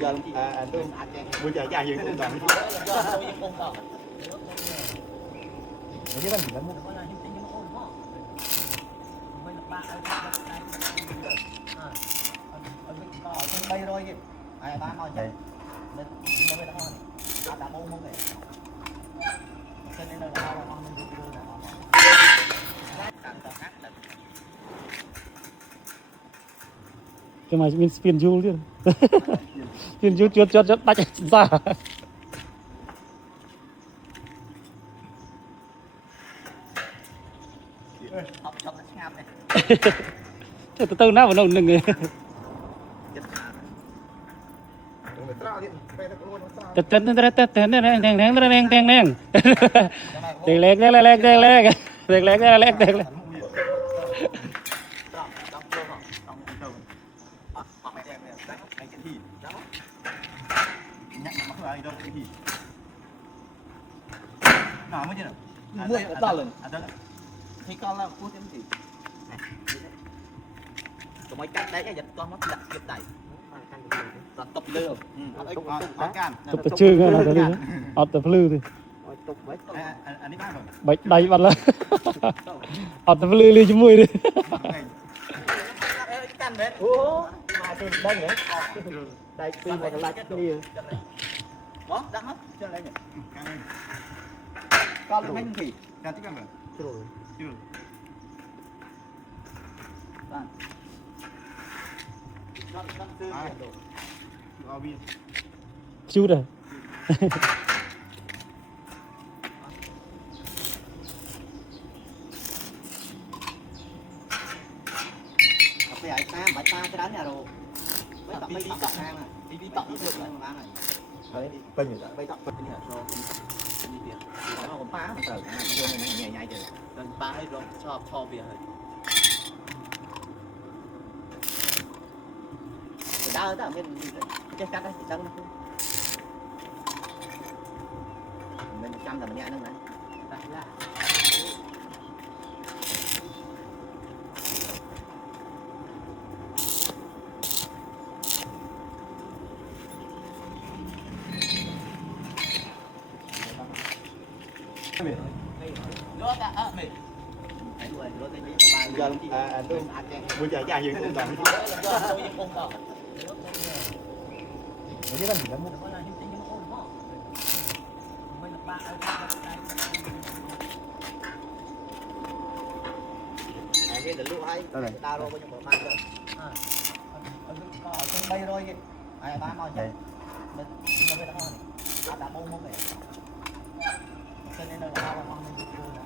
giờ tôi bây giờ dài hiện cũng còn Ini kan bilang bay rồi kìa, ai ba nói vậy, nên nó mới đó, đã mua không vậy, cho nên là nó mình được đưa là cái mà mình spin du luôn spin du chuột bắt ra học nó ngam này, từ từ nào vào đâu đừng tết tết tết tết tết đeng đeng đeng đeng đeng đeng đeng đeng lek đeng lek đeng lek đeng lek đeng lek đeng lek nào mới chứ nào mua to lần, thì con là cua thêm gì, tụi mày cắt đấy giật con nó đặt kịp đẩy, đặt tập lừa, tập chơi cái nào đấy ọt tập lư thì bạch đầy bật lên ọt tập lư đi cho mui đi canh đấy, mà thì đây nữa, đây pin này lại cái gì, đó đắng hết, cho đây nhỉ, con mấy gì, tiếp em rồi chưa chút rồi bây giờ ta cái đánh nhà rồi, mấy tập hàng à, đi tập đi được mà này, đấy, bây giờ bây tập bây giờ cho nó còn phá mà trời, nhảy nhảy trời, nên phá hết rồi, cho việc rồi. Đau đó mình cái cắt đấy đau nó mình căng là mình nhẹ nữa này giờ tôi bây giờ dài hiện cũng còn ini kan bilang cái đỉnh lụa hay đào rồi nhưng mà mang rồi bay rồi kìa ai ba nói vậy nên nó mới đó đã mua không vậy cho nên là nó mình được đưa là